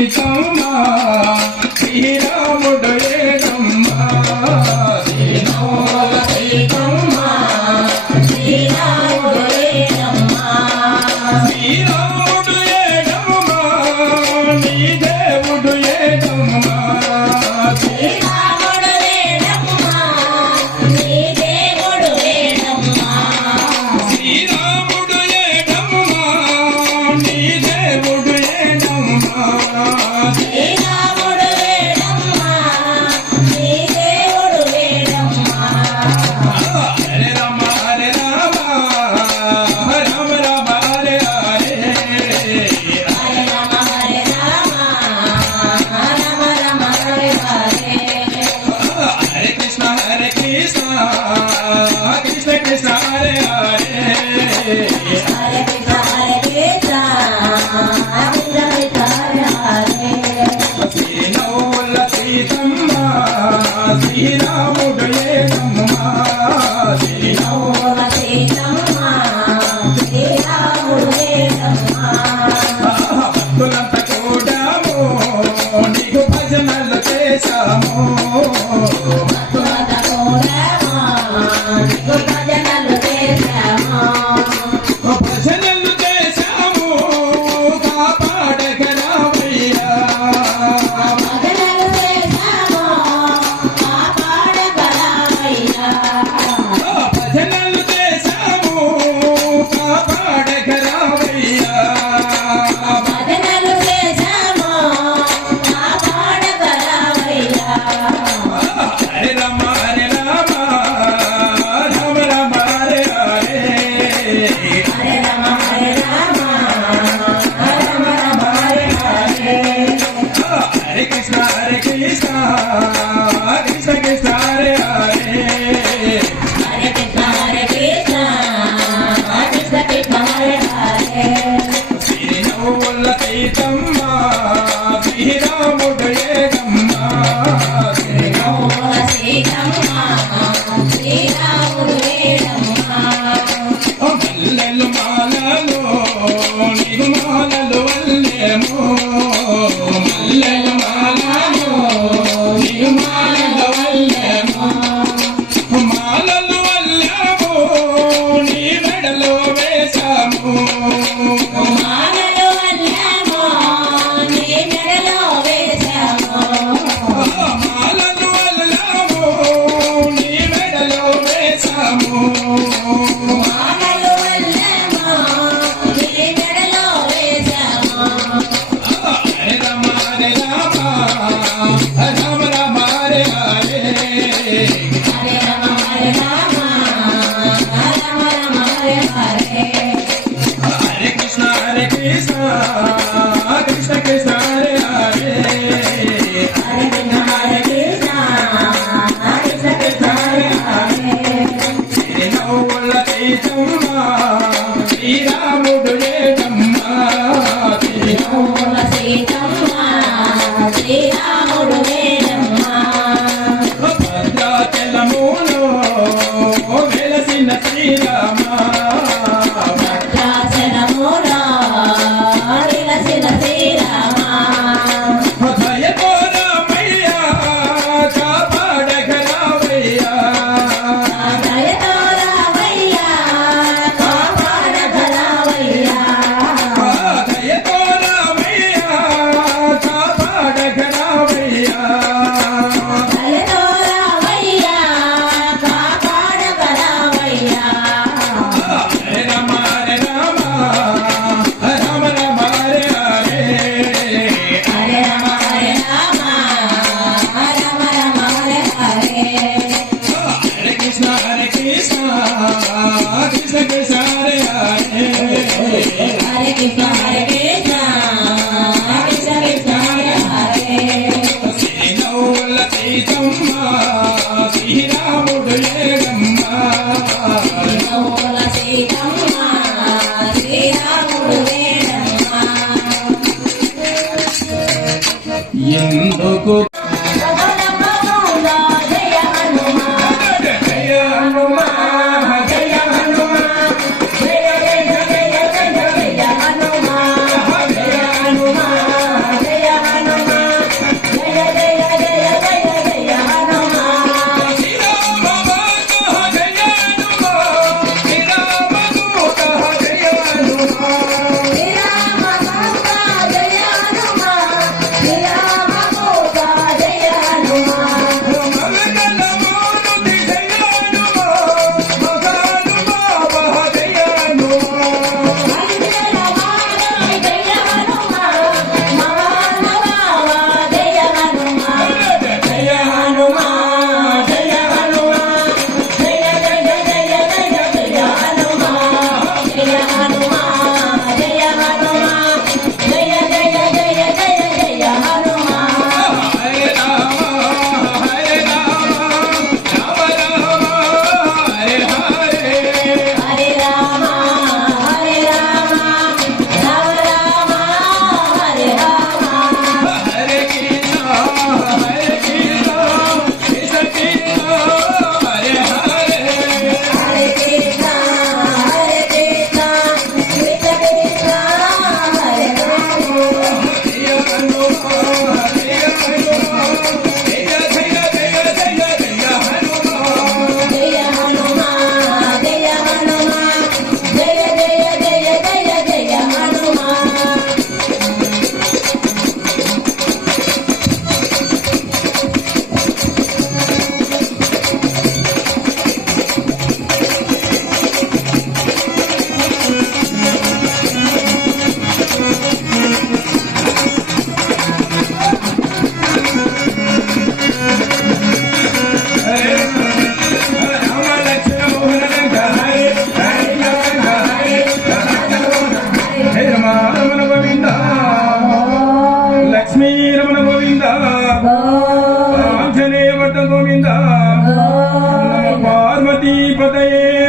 సీతమ్మా శ్రీరాముడు ఏడమ్మా శ్రీరాముల సీతమ్మా శ్రీరాముడు ఏడమ్మా శ్రీరాముడు ఏడమ్మా నీ దేవుడు ఏడమ్మా శ్రీరాముడు ఏడమ్మా నీ దేవుడు ఏడమ్మా శ్రీరాముడు ఏడమ్మా నీ దేవుడు ఏడమ్మా శ్రీరాముడు వేడమ్మా నీ దేవుడు వేడమ్మా హరే రామ హరే రామ రామ రామ హరే హరే హరే రామ హరే రామ రామ రామ హరే హరే హరే కృష్ణ కృష్ణ కృష్ణ హరే హరే హరే కృష్ణ కృష్ణ శ్రీరాముడు ఏడమ్మా శ్రీరాముల సీతమ్మా శ్రీరాముడు ఏడమ్మా భక్తులంతా కూడాము నీకు భజనలు చేశాము భక్తులంతా కూడాము నీకు భజనలు చేశాము భజనలు చేశాము కాపాడగలవయ్యా భజనలు చేశాము కాపాడగలవయ్యా భజనలు చేశాము కాపాడగలవయ్యా హరే రామ హరే రామ రామ రామ హరే హరే హరే రామ హరే రామ రామ రామ హరే హరే హరే కృష్ణ కృష్ణ కృష్ణ హరే హరే హరే కృష్ణ కృష్ణ కృష్ణ హరే హరే శ్రీరాముల సీతమ్మా శ్రీరాముడు ఏడమ్మా శ్రీరాముల సీతమ్మా శ్రీరాముడు ఏడమ్మా మల్లెలు మాలలు నీకు మాలలు వల్లేమో మల్లెలు మాలలు నీకు మాలలు వల్లేమో మాలలు వల్లేమో నీ మెడలో వేశాము మాలలు వల్లేమో నీ మెడలో వేశాము మాలలు వల్లేమో నీ మెడలో వేశాము మాలలు వల్లేమో నీ మెడలో వేశాము హరే రామ హరే రామ రామ రామ హరే హరే హరే రామ హరే రామ రామ రామ హరే హరే హరే కృష్ణ కృష్ణ కృష్ణ హరే హరే హరే కృష్ణ కృష్ణ కృష్ణ హరే హరే శ్రీరాముల సీతమ్మా శ్రీరాముడు ఏడమ్మా శ్రీరాముల సీతమ్మా శ్రీరాముడు ఏడమ్మా భద్రాచలములో వెలసిన శ్రీరామ భద్రాచలములో వెలసిన శ్రీరామ దయతో రామయ్య కాపాడగలవయ్యా దయతో రామయ్య కాపాడగలవయ్యా దయతో రామయ్య కాపాడగలవయ్యా దయతో రామయ్య కాపాడగలవయ్యా హరే రామ హరే రామ రామ రామ హరే హరే హరే రామ హరే రామ రామ రామ హరే హరే హరే కృష్ణ కృష్ణ కృష్ణ హరే హరే హరే కృష్ణ కృష్ణ కృష్ణ హరే హరే శ్రీరాముల సీతమ్మా శ్రీరాముడు ఏడమ్మా శ్రీరాముల సీతమ్మా శ్రీరాముడు ఏడమ్మా ఎందుకు జయ హనుమా జయ హనుమా జయ హనుమా జయ జయ జయ జయ జయ హనుమా జయ హనుమా జయ పార్వతీపతయే